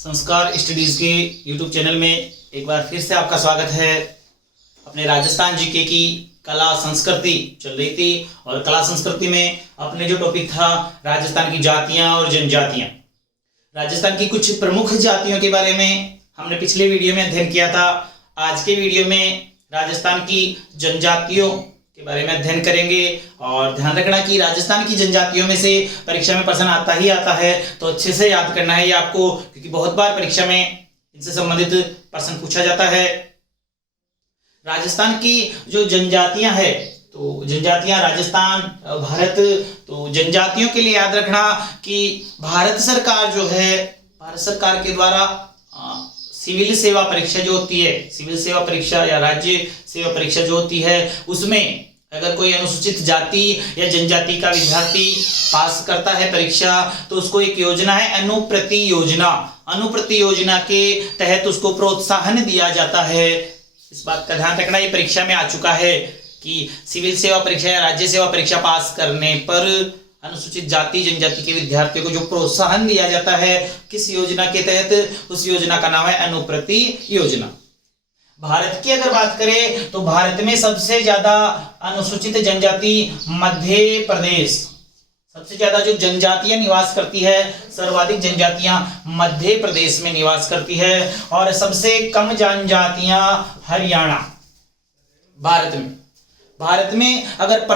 संस्कार स्टडीज के YouTube channel में एक बार फिर से आपका स्वागत है। अपने राजस्थान जीके की कला संस्कृति चल रही थी और कला संस्कृति में अपने जो टॉपिक था राजस्थान की जातियां और जनजातियां, राजस्थान की कुछ प्रमुख जातियों के बारे में हमने पिछले वीडियो में अध्ययन किया था। आज के वीडियो में राजस्थान की जनजातियों के बारे में अध्ययन करेंगे और ध्यान रखना कि राजस्थान की जनजातियों में से परीक्षा में प्रश्न आता ही आता है, तो अच्छे से याद करना है ये आपको, क्योंकि बहुत बार परीक्षा में इनसे संबंधित प्रश्न पूछा जाता है। राजस्थान की जो जनजातियां है, तो जनजातियां राजस्थान भारत, तो जनजातियों के लिए याद रखना कि भारत सरकार जो है, भारत सरकार के द्वारा सिविल सेवा परीक्षा जो होती है, सिविल सेवा परीक्षा या राज्य सेवा परीक्षा जो होती है, उसमें अगर कोई अनुसूचित जाति या जनजाति का विद्यार्थी पास करता है परीक्षा, तो उसको एक योजना है अनुप्रति योजना। अनुप्रति योजना के तहत उसको प्रोत्साहन दिया जाता है। इस बात का ध्यान रखना, ये परीक्षा में आ चुका है कि सिविल सेवा परीक्षा या राज्य सेवा परीक्षा पास करने पर अनुसूचित जाति जनजाति के विद्यार्थियों को जो प्रोत्साहन दिया जाता है, किस योजना के तहत, उस योजना का नाम है अनुप्रति योजना। भारत की अगर बात करें तो भारत में सबसे ज्यादा अनुसूचित जनजाति मध्य प्रदेश, सबसे ज्यादा जो जनजातियां निवास करती है, सर्वाधिक जनजातियां मध्य प्रदेश में निवास करती है और सबसे कम जनजातियां हरियाणा। भारत में अगर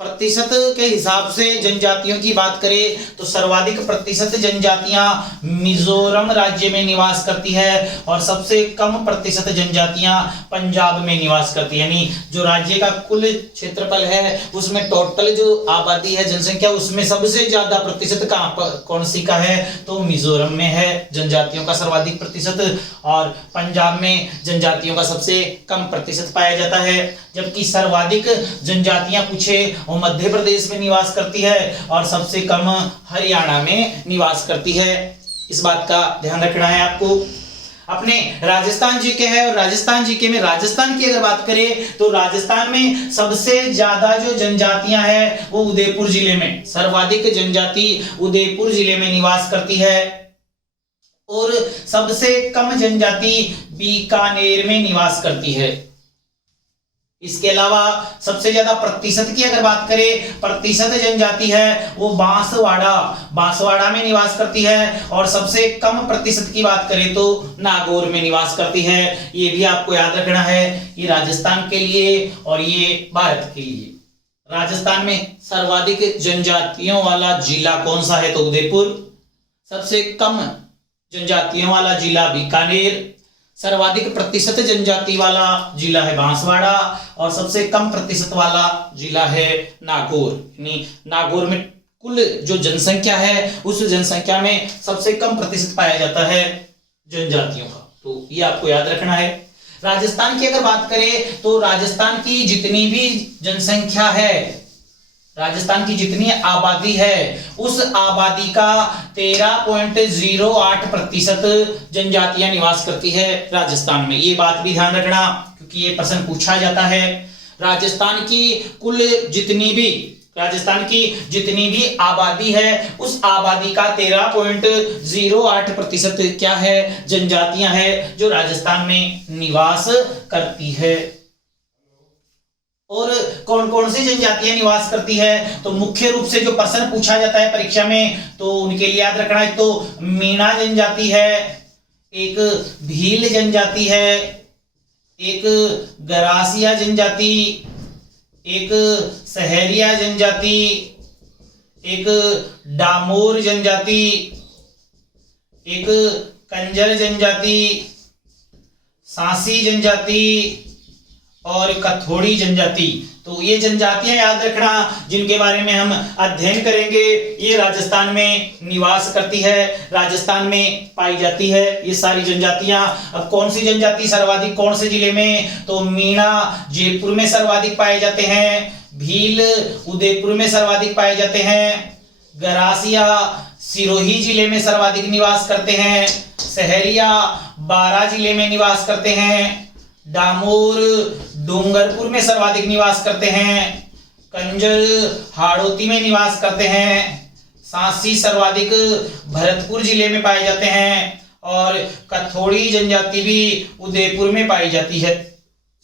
प्रतिशत के हिसाब से जनजातियों की बात करें तो सर्वाधिक प्रतिशत जनजातियां मिजोरम राज्य में निवास करती है और सबसे कम प्रतिशत जनजातियां पंजाब में निवास करती है। यानी जो राज्य का कुल क्षेत्रफल है उसमें टोटल जो आबादी है, जनसंख्या, उसमें सबसे ज्यादा प्रतिशत कौन सी का है, तो मिजोरम में है जनजातियों का सर्वाधिक प्रतिशत, और पंजाब में जनजातियों का सबसे कम प्रतिशत पाया जाता है। जबकि सर्वाधिक जनजातियां पूछे वो मध्य प्रदेश में निवास करती है और सबसे कम हरियाणा में निवास करती है। इस बात का ध्यान रखना है आपको। अपने राजस्थान जीके है और राजस्थान जीके में राजस्थान की अगर बात करें तो राजस्थान में सबसे ज्यादा जो जनजातियां हैं वो उदयपुर जिले में, सर्वाधिक जनजाति उदयपुर जिले में निवास करती है और सबसे कम जनजाति बीकानेर में निवास करती है। इसके अलावा सबसे ज्यादा प्रतिशत की अगर बात करें, प्रतिशत जनजाति है वो बांसवाड़ा में निवास करती है और सबसे कम प्रतिशत की बात करें तो नागौर में निवास करती है। ये भी आपको याद रखना है, ये राजस्थान के लिए और ये भारत के लिए। राजस्थान में सर्वाधिक जनजातियों वाला जिला कौन सा है, तो उदयपुर। सबसे कम जनजातियों वाला जिला बीकानेर। सर्वाधिक प्रतिशत जनजाति वाला जिला है बांसवाड़ा और सबसे कम प्रतिशत वाला जिला है नागौर। यानी नागौर में कुल जो जनसंख्या है उस जनसंख्या में सबसे कम प्रतिशत पाया जाता है जनजातियों का, तो ये आपको याद रखना है। राजस्थान की अगर बात करें तो राजस्थान की जितनी भी जनसंख्या है, राजस्थान की जितनी आबादी है उस आबादी का 13.08 प्रतिशत जनजातियां निवास करती है राजस्थान में। ये बात भी ध्यान रखना क्योंकि ये प्रश्न पूछा जाता है। राजस्थान की जितनी भी आबादी है उस आबादी का 13.08 प्रतिशत क्या है, जनजातियां है जो राजस्थान में निवास करती है। और कौन कौन सी जनजातियां निवास करती है, तो मुख्य रूप से जो प्रश्न पूछा जाता है परीक्षा में तो उनके लिए याद रखना है, तो मीणा जनजाति है, एक भील जनजाति है, एक गरासिया जनजाति, एक सहरिया जनजाति, एक डामोर जनजाति, एक कंजर जनजाति, सांसी जनजाति और कथोड़ी जनजाति। तो ये जनजातियां याद रखना जिनके बारे में हम अध्ययन करेंगे। ये राजस्थान में निवास करती है, राजस्थान में पाई जाती है ये सारी जनजातियां। अब कौन सी जनजाति सर्वाधिक कौन से जिले में, तो मीणा जयपुर में सर्वाधिक पाए जाते हैं, भील उदयपुर में सर्वाधिक पाए जाते हैं, गरासिया सिरोही जिले में सर्वाधिक निवास करते हैं, सहरिया बारां जिले में निवास करते हैं, डामोर डूंगरपुर में सर्वाधिक निवास करते हैं, कंजर हाड़ौती में निवास करते हैं, सांसी सर्वाधिक भरतपुर जिले में पाए जाते हैं और कथोड़ी जनजाति भी उदयपुर में पाई जाती है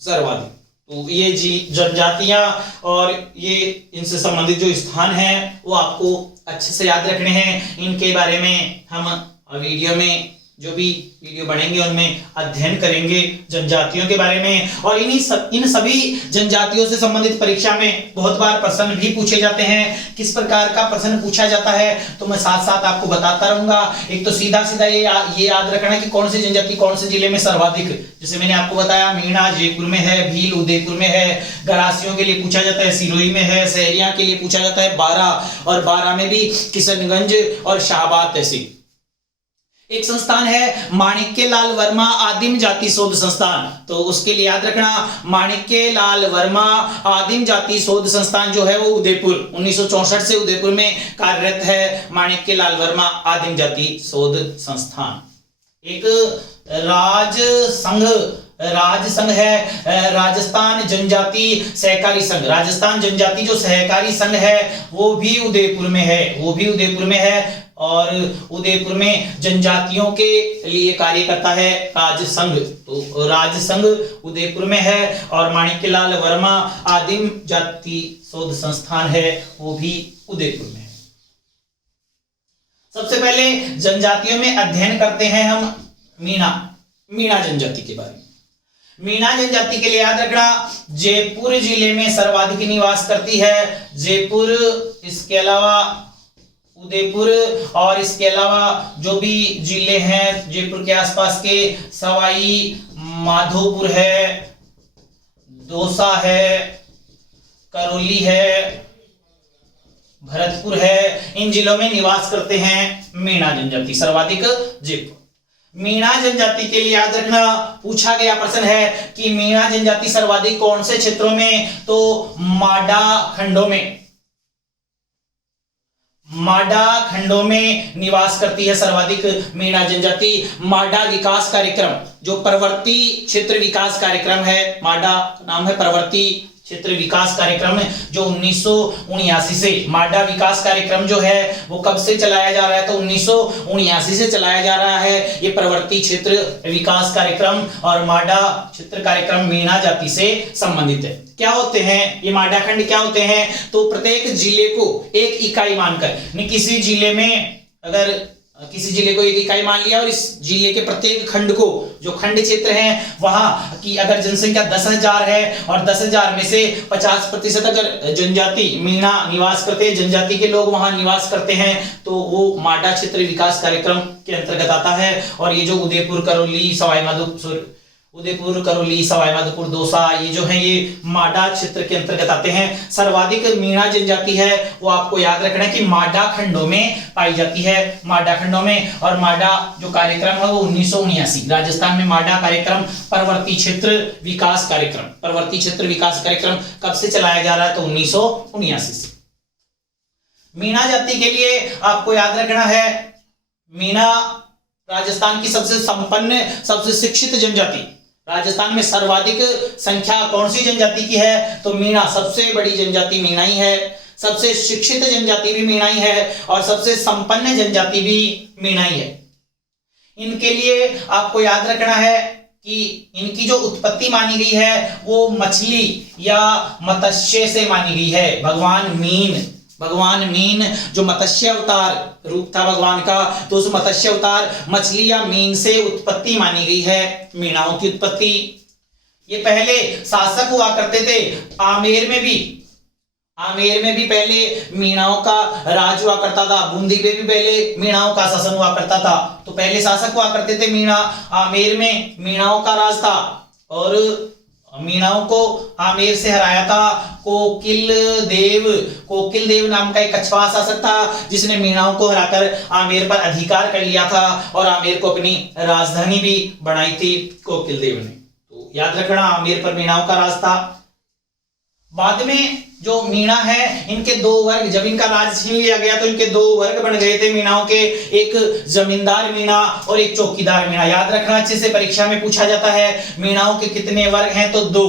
सर्वाधिक। तो ये जनजातियां और ये इनसे संबंधित जो स्थान हैं वो आपको अच्छे से याद रखने हैं। इनके बारे में हम वीडियो में जो भी वीडियो बनेंगे उनमें अध्ययन करेंगे जनजातियों के बारे में। और इन सभी जनजातियों से संबंधित परीक्षा में बहुत बार प्रश्न भी पूछे जाते हैं। किस प्रकार का प्रश्न पूछा जाता है तो मैं साथ साथ आपको बताता रहूंगा। एक तो सीधा सीधा ये याद रखना कि कौन सी जनजाति कौन से जिले में सर्वाधिक, जैसे मैंने आपको बताया मीणा जयपुर में है, भील उदयपुर में है, गरासियों के लिए पूछा जाता है सिरोही में है, सहरिया के लिए पूछा जाता है बारा, और बारा में भी किशनगंज और शाहबाद तहसील। एक संस्थान है माणिक्य लाल वर्मा आदिम जाति शोध संस्थान, तो उसके लिए याद रखना माणिक्य लाल वर्मा आदिम जाति शोध संस्थान जो है वो उदयपुर 1964 से उदयपुर में कार्यरत है। माणिक्य लाल वर्मा आदिम जाति शोध संस्थान। एक राज संघ है राजस्थान जनजाति सहकारी संघ। राजस्थान जनजाति जो सहकारी संघ है वो भी उदयपुर में है और उदयपुर में जनजातियों के लिए कार्य करता है राज संघ। तो राज संघ उदयपुर में है और माणिक्यलाल वर्मा आदिम जाति शोध संस्थान है वो भी उदयपुर में है। सबसे पहले जनजातियों में अध्ययन करते हैं हम मीणा जनजाति के बारे में। मीणा जनजाति के लिए याद रखना जयपुर जिले में सर्वाधिक निवास करती है। जयपुर, इसके अलावा उदयपुर और इसके अलावा जो भी जिले हैं जयपुर के आसपास के, सवाई माधोपुर है, दौसा है, करौली है, भरतपुर है, इन जिलों में निवास करते हैं मीणा जनजाति सर्वाधिक जयपुर। मीणा जनजाति के लिए याद रखना पूछा गया प्रश्न है कि मीणा जनजाति सर्वाधिक कौन से क्षेत्रों में, तो माडा खंडों में निवास करती है सर्वाधिक मीणा जनजाति। माडा विकास कार्यक्रम जो प्रवृत्ति क्षेत्र विकास कार्यक्रम है, माडा नाम है प्रवृत्ति क्षेत्र विकास कार्यक्रम जो 1979 से, माडा विकास कार्यक्रम जो है वो कब से चलाया जा रहा है, तो 1979 से चलाया जा रहा है ये प्रवृत्ति क्षेत्र विकास कार्यक्रम। और माडा क्षेत्र कार्यक्रम मीणा जाति से संबंधित है। क्या होते हैं ये माडा खंड, क्या होते हैं, तो प्रत्येक जिले को एक इकाई मानकर, किसी जिले में अगर किसी जिले को एक इकाई मान लिया और इस जिले के प्रत्येक खंड को, जो खंड क्षेत्र है वहां की अगर जनसंख्या 10,000 है और 10,000 में से 50% अगर जनजाति मीणा निवास करते हैं, जनजाति के लोग वहां निवास करते हैं, तो वो माडा क्षेत्र विकास कार्यक्रम के अंतर्गत आता है। और ये जो उदयपुर, करौली, सवाई माधोपुर, दौसा, ये जो है ये माडा क्षेत्र के अंतर्गत आते हैं। सर्वाधिक मीणा जनजाति है वो आपको याद रखना है कि माडा खंडों में पाई जाती है, माडा खंडों में। और माडा जो कार्यक्रम है वो 1979 राजस्थान में माडा कार्यक्रम प्रवृत्ति क्षेत्र विकास कार्यक्रम कब से चलाया जा रहा है, तो 1979 से। मीणा जाति के लिए आपको याद रखना है मीणा राजस्थान की सबसे संपन्न, सबसे शिक्षित जनजाति। राजस्थान में सर्वाधिक संख्या कौन सी जनजाति की है, तो मीणा। सबसे बड़ी जनजाति मीणा ही है, सबसे शिक्षित जनजाति भी मीणा ही है और सबसे संपन्न जनजाति भी मीणा ही है। इनके लिए आपको याद रखना है कि इनकी जो उत्पत्ति मानी गई है वो मछली या मत्स्य से मानी गई है। भगवान मीन जो मत्स्य अवतार रूप था भगवान का, तो उस मत्स्य अवतार मछली या मीन से उत्पत्ति मानी गई है मीणाओं की उत्पत्ति। ये पहले शासक हुआ करते थे। आमेर में भी पहले मीणाओं का राज हुआ करता था। बूंदी में भी पहले मीणाओं का शासन हुआ करता था। तो पहले शासक हुआ करते थे मीणा। आमेर में मीणाओं का राज था और मीणाओं को आमेर से हराया था कोकिल देव नाम का एक कछवा शासक था जिसने मीणाओं को हराकर आमेर पर अधिकार कर लिया था और आमेर को अपनी राजधानी भी बनाई थी कोकिल देव ने। तो याद रखना आमेर पर मीणाओं का राज था। बाद में जो मीणा है इनके दो वर्ग, जब इनका राज छीन लिया गया तो इनके दो वर्ग बन गए थे मीणाओं के, एक जमींदार मीणा और एक चौकीदार मीणा। याद रखना अच्छे से, परीक्षा में पूछा जाता है मीणाओं के कितने वर्ग हैं, तो 2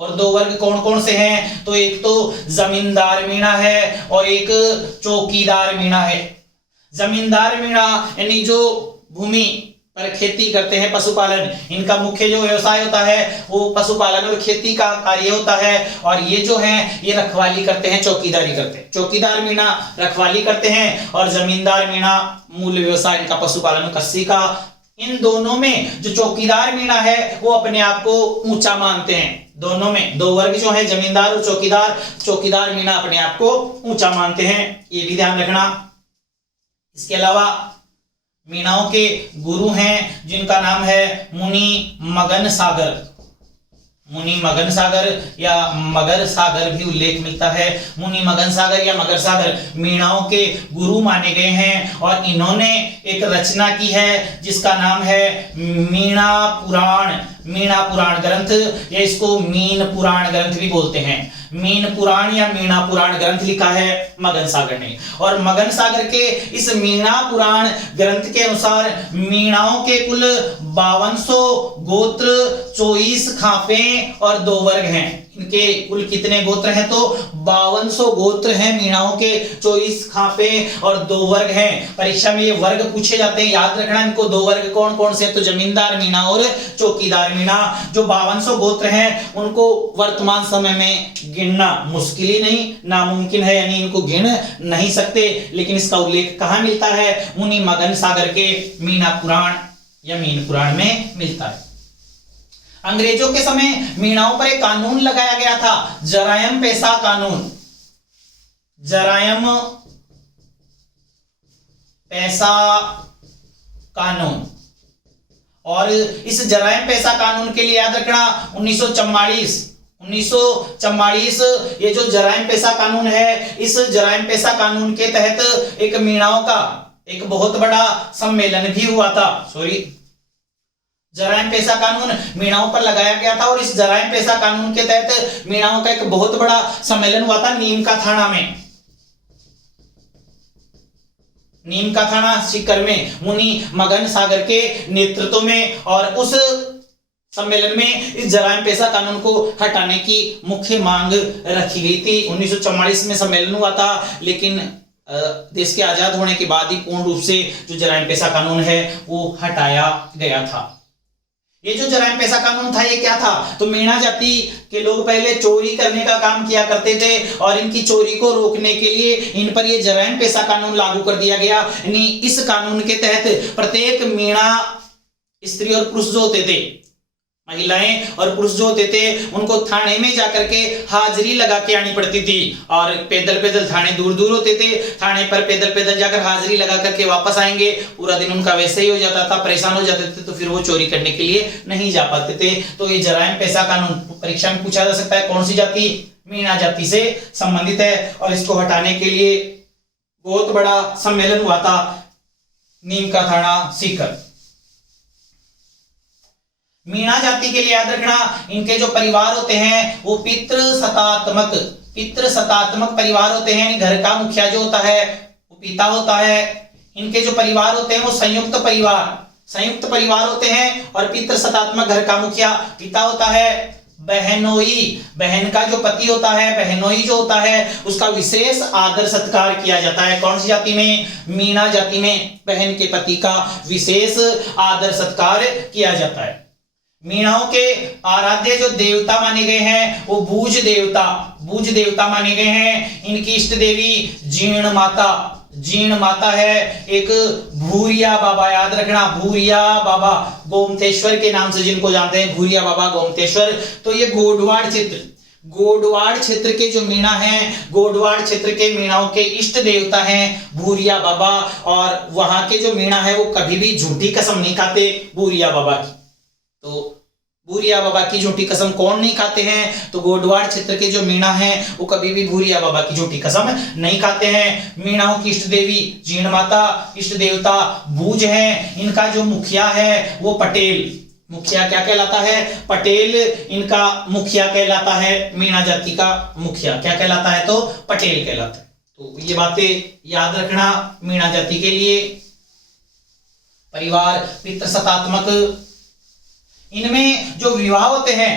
और दो वर्ग कौन कौन से हैं? तो एक तो जमींदार मीणा है और एक चौकीदार मीणा है। जमींदार मीणा यानी जो भूमि पर खेती करते हैं, पशुपालन, इनका मुख्य जो व्यवसाय होता है वो पशुपालन और खेती का कार्य होता है। और ये जो है ये रखवाली करते हैं, चौकीदारी करते हैं। चौकीदार मीणा रखवाली करते हैं और जमींदार मीणा मूल व्यवसाय इनका पशुपालन और कृषि का। इन दोनों में जो चौकीदार मीणा है वो अपने आप को ऊंचा मानते हैं। दोनों में दो वर्ग जो है जमींदार और चौकीदार, चौकीदार मीणा अपने आप को ऊंचा मानते हैं, ये भी ध्यान रखना। इसके अलावा मीणाओं के गुरु हैं जिनका नाम है मुनि मगन सागर। मुनि मगन सागर या मगर सागर भी उल्लेख मिलता है। मुनि मगन सागर या मगर सागर मीणाओं के गुरु माने गए हैं और इन्होंने एक रचना की है जिसका नाम है मीणा पुराण। मीणा पुराण ग्रंथ या इसको मीन पुराण ग्रंथ भी बोलते हैं। मीन पुराण या मीणा पुराण ग्रंथ लिखा है मगन सागर ने। और मगन सागर के इस मीणा पुराण ग्रंथ के अनुसार मीणाओं के कुल 5200 गोत्र, 24 खापे और 2 वर्ग हैं। इनके कुल कितने गोत्र हैं? तो 5200 गोत्र हैं मीणाओं के, 24 खापे और 2 वर्ग हैं। परीक्षा में ये वर्ग पूछे जाते हैं, याद रखना इनको। 2 वर्ग कौन कौन से? तो जमींदार मीणा और चौकीदार मीणा। जो 5200 गोत्र हैं उनको वर्तमान समय में गिनना मुश्किल ही नहीं, नामुमकिन है, यानी इनको गिन नहीं सकते। लेकिन इसका उल्लेख कहां मिलता है? मुनि मगन सागर के मीणा पुराण या मीन पुराण में मिलता है। अंग्रेजों के समय मीणाओं पर एक कानून लगाया गया था, जरायम पेशा कानून। जरायम पेशा कानून। और इस जरायम पेशा कानून के लिए याद रखना 1944 ये जो जरायम पेशा कानून है, इस जरायम पेशा कानून के तहत एक मीणाओं का एक बहुत बड़ा सम्मेलन भी हुआ था। जरायम पेशा कानून मीणाओं पर लगाया गया था और इस जरायम पेशा कानून के तहत मीणाओं का एक बहुत बड़ा सम्मेलन हुआ था नीम का थाना में। नीम का थाना सीकर में मुनि मगन सागर के नेतृत्व में। और उस सम्मेलन में इस जरायम पेशा कानून को हटाने की मुख्य मांग रखी गई थी। 1944 में सम्मेलन हुआ था, लेकिन देश के आजाद होने के बाद ही पूर्ण रूप से जो जरायम पेशा कानून है वो हटाया गया था। ये जो जरायम पेशा कानून था ये क्या था? तो मीणा जाति के लोग पहले चोरी करने का काम किया करते थे और इनकी चोरी को रोकने के लिए इन पर ये जरायम पेशा कानून लागू कर दिया गया। यानी इस कानून के तहत प्रत्येक मीणा स्त्री और पुरुष जो होते थे, महिलाएं और पुरुष जो होते थे, उनको थाने में जाकर के हाजिरी लगा के आनी पड़ती थी। और पैदल पैदल, थाने दूर दूर होते थे, थाने पर पैदल पैदल जाकर हाजिरी लगा करके वापस आएंगे। पूरा दिन उनका वैसे ही हो जाता था, परेशान हो जाते थे, तो फिर वो चोरी करने के लिए नहीं जा पाते थे। तो ये जरायम पेशा कानून परीक्षा में पूछा जा सकता है। कौन सी जाति? मीणा जाति से संबंधित है। और इसको हटाने के लिए बहुत बड़ा सम्मेलन हुआ था नीम का थाना सीकर। मीणा जाति के लिए याद रखना इनके जो परिवार होते हैं वो पितृ सतात्मक परिवार होते हैं। घर का मुखिया जो होता है वो पिता होता है। इनके जो परिवार होते हैं वो संयुक्त परिवार होते हैं। और पितृ सतात्मक घर का मुखिया पिता होता है। बहनोई, बहन का जो पति होता है, बहनोई जो होता है, उसका विशेष आदर सत्कार किया जाता है। कौन सी जाति में? मीणा जाति में बहन के पति का विशेष आदर सत्कार किया जाता है। मीणाओं के आराध्य जो देवता माने गए हैं वो बूझ देवता माने गए हैं। इनकी इष्ट देवी जीर्ण माता है। एक भूरिया बाबा, याद रखना भूरिया बाबा, गोमतेश्वर के नाम से जिनको जानते हैं, भूरिया बाबा गोमतेश्वर। तो ये गोडवाड़ क्षेत्र के जो मीणा हैं, गोडवाड़ क्षेत्र के मीणाओं के इष्ट देवता हैं भूरिया बाबा। और वहां के जो मीणा है वो कभी भी झूठी कसम नहीं खाते भूरिया बाबा की। तो भूरिया बाबा की झूठी कसम कौन नहीं खाते हैं? तो गोडवाड़ क्षेत्र के जो मीणा हैं वो कभी भी भूरिया बाबा की झूठी कसम नहीं खाते हैं। मीणाओं की इष्ट देवी जीर्ण माता, इष्ट देवता बूझ हैं। इनका जो मुखिया है वो पटेल, मुखिया क्या कहलाता है? पटेल इनका मुखिया कहलाता है। मीणा जाति का मुखिया क्या कहलाता है? तो पटेल कहलाता है। तो ये बातें याद रखना मीणा जाति के लिए। परिवार पितृ सतात्मक। इनमें जो विवाह होते हैं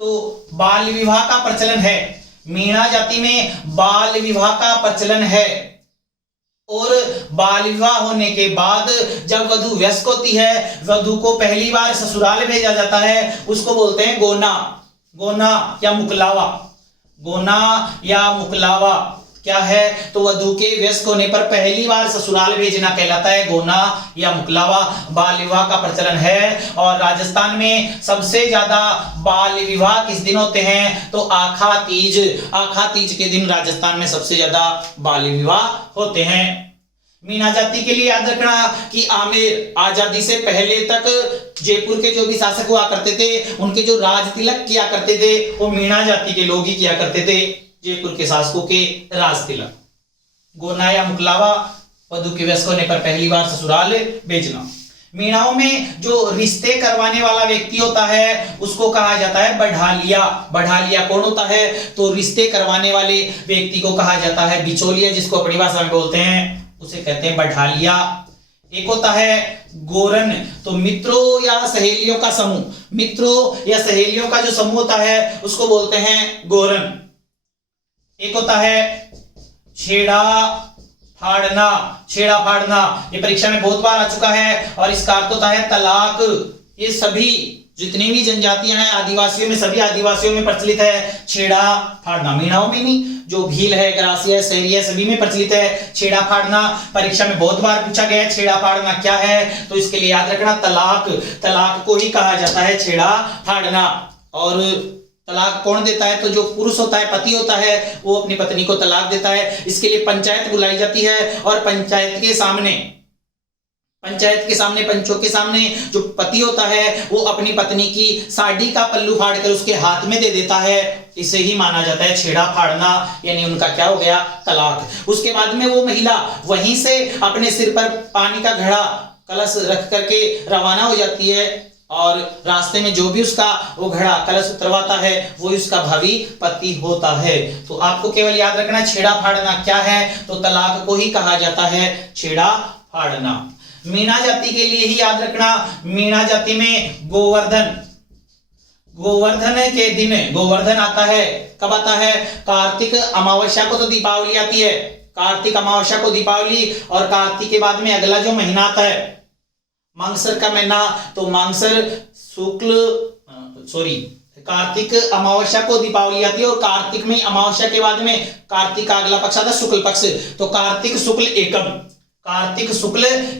तो बाल विवाह का प्रचलन है। मीणा जाति में बाल विवाह का प्रचलन है और बाल विवाह होने के बाद जब वधु वयस्क होती है, वधु को पहली बार ससुराल भेजा जाता है, उसको बोलते हैं गोना। गोना या मुकलावा। गोना या मुकलावा क्या है? तो वधु के वयस्क होने पर पहली बार ससुराल भेजना कहलाता है गोना या मुकलावा। बाल विवाह का प्रचलन है और राजस्थान में सबसे ज्यादा बाल विवाह किस दिन होते हैं? तो आखा तीज। आखा तीज के दिन राजस्थान में सबसे ज्यादा बाल विवाह होते हैं। मीणा जाति के लिए याद रखना कि आमेर आजादी से पहले तक जयपुर के जो भी शासक हुआ करते थे, उनके जो राज तिलक किया करते थे वो मीणा जाति के लोग ही किया करते थे। जयपुर के शासकों के राज तिलक। गोना या मुकलावा, वधु के वयस्क होने पर पहली बार ससुराल भेजना। मीणाओं में जो रिश्ते करवाने वाला व्यक्ति होता है उसको कहा जाता है बढ़ालिया। बढ़ालिया कौन होता है? तो रिश्ते करवाने वाले व्यक्ति को कहा जाता है बिचौलिया, जिसको अपनी भाषा में बोलते हैं उसे कहते हैं बढ़ालिया। एक होता है गोरन, तो मित्रों या सहेलियों का समूह। मित्रों या सहेलियों का जो समूह होता है उसको बोलते हैं गोरन। एक होता है छेड़ा फाड़ना। छेड़ा फाड़ना ये परीक्षा में बहुत बार आ चुका है और इसका अर्थ होता है तलाक। ये सभी जितनी भी जनजातियां हैं आदिवासियों में, सभी आदिवासियों में प्रचलित है छेड़ा फाड़ना। मीणाओं में नहीं, जो भील है, गरासिया है, सहरी है, सभी में प्रचलित है छेड़ा फाड़ना। परीक्षा में बहुत बार पूछा गया है छेड़ा फाड़ना क्या है, तो इसके लिए याद रखना तलाक। तलाक को ही कहा जाता है छेड़ा फाड़ना। और तलाक कौन देता है? तो जो पुरुष होता है, पति होता है, वो अपनी पत्नी को तलाक देता है। इसके लिए पंचायत बुलाई जाती है और पंचायत के सामने पंचों के सामने जो पति होता है वो अपनी पत्नी की साड़ी का पल्लू फाड़कर उसके हाथ में दे देता है। इसे ही माना जाता है छेड़ा फाड़ना, यानी उनका क्या हो गया? तलाक। उसके बाद में वो महिला वहीं से अपने सिर पर पानी का घड़ा, कलश रख करके रवाना हो जाती है और रास्ते में जो भी उसका वो घड़ा कलश उतरवाता है वो उसका भावी पति होता है। तो आपको केवल याद रखना छेड़ा फाड़ना क्या है, तो तलाक को ही कहा जाता है छेड़ा फाड़ना। मीणा जाति के लिए ही याद रखना, मीणा जाति में गोवर्धन के दिन गोवर्धन आता है। कब आता है? कार्तिक अमावस्या को तो दीपावली आती है। कार्तिक अमावस्या को दीपावली, और कार्तिक के बाद में अगला जो महीना आता है मांगसर का महीना, तो मांगसर कार्तिक अमावस्या को दीपावली आती है और कार्तिक में अमावस्या के बाद में कार्तिक का अगला पक्ष आता है शुक्ल पक्ष, तो कार्तिक शुक्ल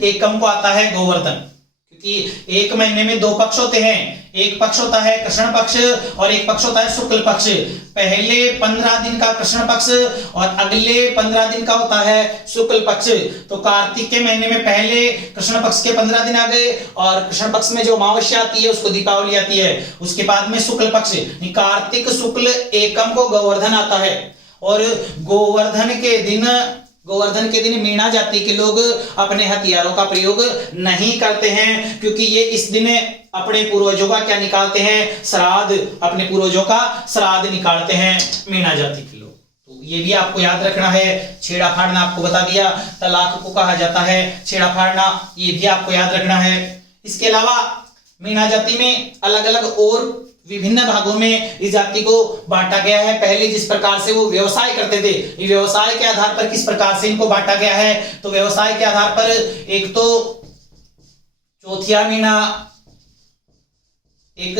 एकम को आता है गोवर्धन। क्योंकि एक महीने में दो पक्ष होते हैं, एक पक्ष होता है कृष्ण पक्ष और एक पक्ष होता है शुक्ल पक्ष। पहले 15 दिन का कृष्ण पक्ष और अगले 15 दिन का होता है शुक्ल पक्ष। तो कार्तिक के महीने में पहले कृष्ण पक्ष के 15 दिन आ गए और कृष्ण पक्ष में जो अमावस्या आती है उसको दीपावली आती है। उसके बाद में शुक्ल पक्ष, कार्तिक शुक्ल एकम को गोवर्धन आता है। और गोवर्धन के दिन मीणा जाति के लोग अपने हथियारों का प्रयोग नहीं करते हैं, क्योंकि ये इस दिन अपने पूर्वजों का क्या निकालते हैं? श्राद्ध। अपने पूर्वजों का श्राद्ध निकालते हैं मीणा जाति के लोग। तो ये भी आपको याद रखना है। छेड़ा फाड़ना आपको बता दिया, तलाक को कहा जाता है छेड़ा फाड़ना, ये भी आपको याद रखना है। इसके अलावा मीणा जाति में अलग अलग और विभिन्न भागों में इस जाति को बांटा गया है। पहले जिस प्रकार से वो व्यवसाय करते थे, ये व्यवसाय के आधार पर किस प्रकार से इनको बांटा गया है, तो व्यवसाय के आधार पर एक तो चौथिया मीणा, एक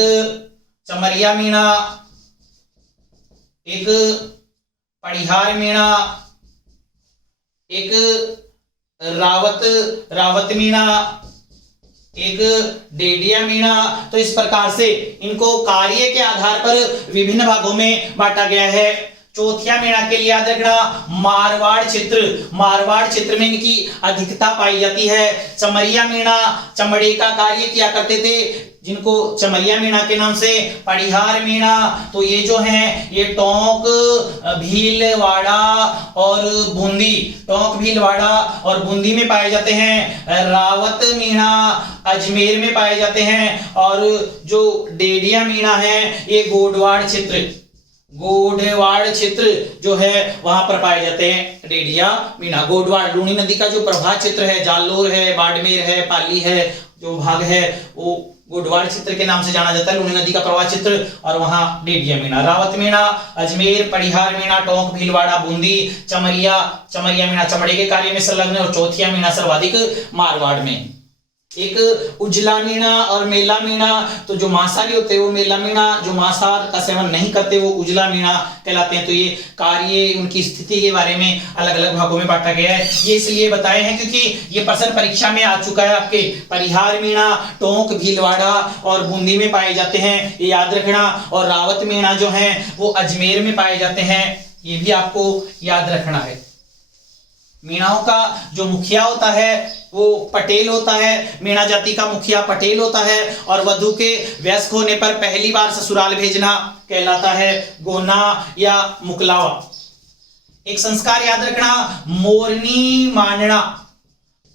चमरिया मीणा, एक पड़िहार मीणा, एक रावत मीणा, एक डेडिया मीणा। तो इस प्रकार से इनको कार्य के आधार पर विभिन्न भागों में बांटा गया है। चौथिया मीणा के लिए याद रखना मारवाड़ क्षेत्र में इनकी अधिकता पाई जाती है। चमरिया मीणा चमड़े का कार्य किया करते थे, जिनको चमरिया मीणा के नाम से। पड़िहार मीणा, तो ये जो है ये टोंक, भीलवाड़ा और बूंदी में पाए जाते हैं। रावत मीणा अजमेर में पाए जाते हैं। और जो डेडिया मीणा है ये गोडवाड़ क्षेत्र जो है वहां पर पाए जाते हैं डेडिया मीणा। गोडवाड़ लूणी नदी का जो प्रवाह क्षेत्र है, जालोर है, बाड़मेर है, पाली है, जो भाग है वो गोडवाड़ क्षेत्र के नाम से जाना जाता है, लूनी नदी का प्रवाह क्षेत्र, और वहां डेडिया मीणा, रावत मीणा, अजमेर, परिहार मीणा, टोंक, भीलवाड़ा, बूंदी, चमरिया मीणा चमड़े के कार्य में संलग्न, और चौथिया मीणा सर्वाधिक मारवाड़ में। एक उजला मीणा और मेला मीणा, तो जो मांसाहारी होते हैं वो मेला मीणा, जो मांसाहार का सेवन नहीं करते वो उजला मीणा कहलाते हैं। तो ये कार्य, उनकी स्थिति के बारे में अलग अलग भागों में बांटा गया है। ये इसलिए बताए हैं क्योंकि ये प्रश्न परीक्षा में आ चुका है आपके। परिहार मीणा टोंक, भीलवाड़ा और बूंदी में पाए जाते हैं, ये याद रखना। और रावत मीणा जो है वो अजमेर में पाए जाते हैं, ये भी आपको याद रखना है। मीणाओं का जो मुखिया होता है वो पटेल होता है, मीणा जाति का मुखिया पटेल होता है, और वधु के वयस्क होने पर पहली बार ससुराल भेजना कहलाता है गोना या मुकलावा। एक संस्कार याद रखना, मोरनी मांडना,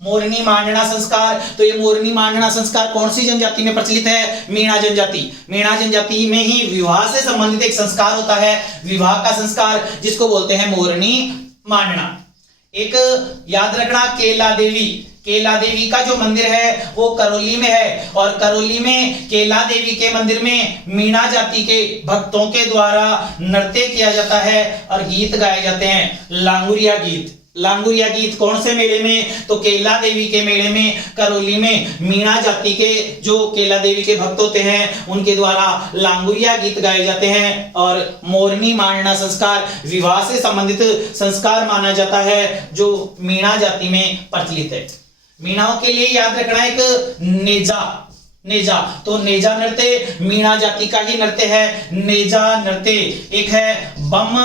मोरनी मांडना संस्कार। तो ये मोरनी मांडना संस्कार कौन सी जनजाति में प्रचलित है? मीणा जनजाति। मीणा जनजाति में ही विवाह से संबंधित एक संस्कार होता है, विवाह का संस्कार, जिसको बोलते हैं मोरनी मांडना। एक याद रखना, केला देवी, केला देवी का जो मंदिर है वो करौली में है, और करौली में केला देवी के मंदिर में मीणा जाति के भक्तों के द्वारा नृत्य किया जाता है और गीत गाए जाते हैं, लांगुरिया गीत। लांगुरिया गीत कौन से मेले में? तो केला देवी के मेले में, करौली में मीणा जाति के जो केला देवी के भक्त होते हैं उनके द्वारा लांगुरिया गीत गाए जाते हैं। और मोरनी मांडना संस्कार विवाह से संबंधित संस्कार माना जाता है जो मीणा जाति में प्रचलित है। मीणाओं के लिए याद रखना एक नेजा, नेजा। तो नेजा नृत्य मीणा जाति का ही नृत्य है, नेजा नृत्य। एक है बम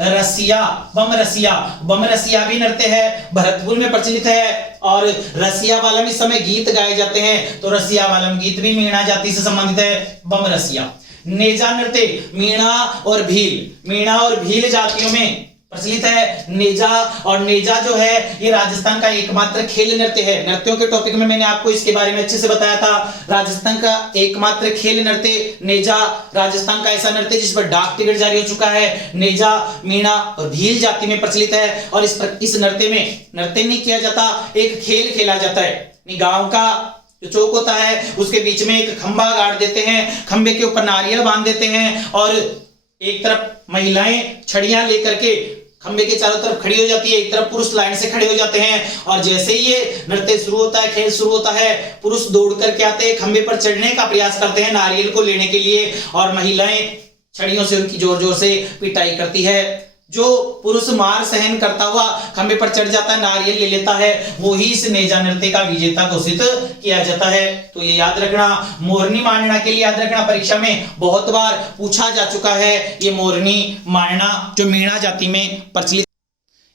रसिया, बम रसिया, बम रसिया भी नृत्य है, भरतपुर में प्रचलित है। और रसिया वालम इस समय गीत गाए जाते हैं, तो रसिया वालम गीत भी मीणा जाति से संबंधित है, बम रसिया। नेजा नृत्य मीणा और भील, मीणा और भील जातियों में प्रचलित है नेजा। और नेजा जो है ये राजस्थान का एकमात्र खेल नृत्य है। नृत्यों के टॉपिक में मैंने आपको इसके बारे में अच्छे से बताया था। राजस्थान का एकमात्र खेल नृत्य नेजा, राजस्थान का ऐसा नृत्य जिस पर डाक टिकट जारी हो चुका है। नेजा मीणा और भील जाति में प्रचलित है, और इस नृत्य में नृत्य नहीं किया जाता, एक खेल खेला जाता है। गांव का जो चौक होता है उसके बीच में एक खंभा गाड़ देते हैं, खंभे के ऊपर नारियल बांध देते हैं, और एक तरफ महिलाएं छड़ियां लेकर के खंबे के चारों तरफ खड़ी हो जाती है, एक तरफ पुरुष लाइन से खड़े हो जाते हैं, और जैसे ही ये नृत्य शुरू होता है, खेल शुरू होता है, पुरुष दौड़ करके आते हैं, खंबे पर चढ़ने का प्रयास करते हैं नारियल को लेने के लिए, और महिलाएं छड़ियों से उनकी जोर जोर से पिटाई करती है। जो पुरुष मार सहन करता हुआ खंबे पर चढ़ जाता है, नारियल ले लेता है, वो ही इस नेजा नृत्य का विजेता घोषित किया जाता है। तो ये याद रखना। मोरनी मांडना के लिए याद रखना, परीक्षा में बहुत बार पूछा जा चुका है ये मोरनी मांडना जो मीणा जाति में प्रचलित।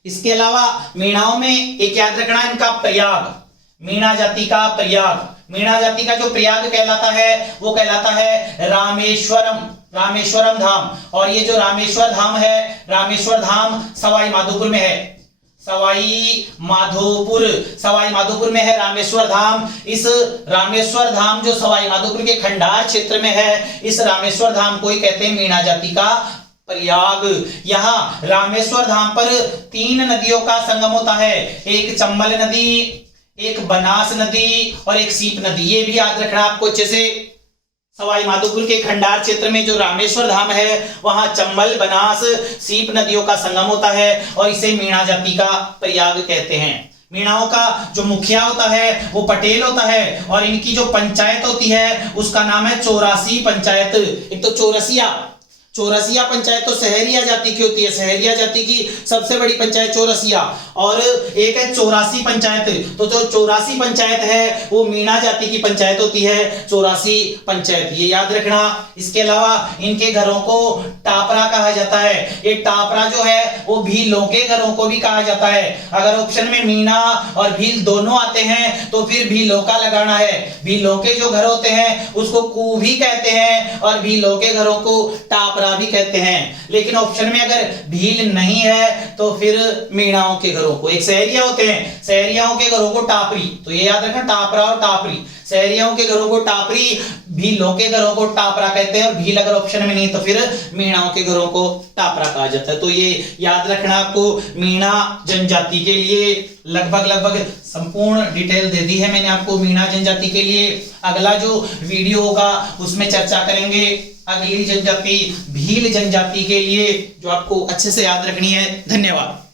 इसके अलावा मीणाओं में एक याद रखना, इनका प्रयाग, मीणा जाति का प्रयाग, मीणा जाति का जो प्रयाग कहलाता है वो कहलाता है रामेश्वरम, रामेश्वरम धाम। और ये जो रामेश्वर धाम है, रामेश्वर धाम सवाई माधोपुर में है, सवाई माधोपुर में है रामेश्वर धाम। इस रामेश्वर धाम जो सवाई माधोपुर के खंडार क्षेत्र में है, इस रामेश्वर धाम को ही कहते हैं मीणा जाति का प्रयाग। यहाँ रामेश्वर धाम पर 3 नदियों का संगम होता है, एक चंबल नदी, एक बनास नदी और एक सीप नदी। ये भी याद रखना आपको अच्छे से। सवाई माधोपुर के खंडार क्षेत्र में जो रामेश्वर धाम है वहां चंबल, बनास, सीप नदियों का संगम होता है, और इसे मीणा जाति का प्रयाग कहते हैं। मीणाओं का जो मुखिया होता है वो पटेल होता है, और इनकी जो पंचायत होती है उसका नाम है चौरासी पंचायत। एक तो चौरसिया पंचायत तो सहरिया जाति की होती है, सहरिया जाति की सबसे बड़ी पंचायत चौरसिया, और एक है चौरासी पंचायत। तो जो चौरासी पंचायत है वो मीणा जाति की पंचायत होती है, चौरासी पंचायत, ये याद रखना। इसके अलावा इनके घरों को टापरा कहा जाता है। ये टापरा जो है वो भीलों के घरों को भी कहा जाता है। अगर ऑप्शन में मीणा और भील दोनों आते हैं तो फिर भीलों का लगाना है। भीलों के जो घर होते हैं उसको कू भी कहते हैं, और भीलों के घरों को टापरा भी कहते हैं। लेकिन ऑप्शन में अगर भील नहीं है तो फिर मीणाओं के घरों को, एक सहरिया होते हैं, सहरियाओं के घरों को टापरी। तो ये याद रखना, टापरा और टापरी। शहरियों के घरों को टापरी, भीलों के घरों को टापरा कहते हैं, और भील अगर ऑप्शन में नहीं तो फिर मीणाओं के घरों को टापरा कहा जाता है। तो ये याद रखना आपको, मीणा जनजाति के लिए लगभग संपूर्ण डिटेल दे दी है मैंने आपको मीणा जनजाति के लिए। अगला जो वीडियो होगा उसमें चर्चा करेंगे अगली जनजाति भील जनजाति के लिए, जो आपको अच्छे से याद रखनी है। धन्यवाद।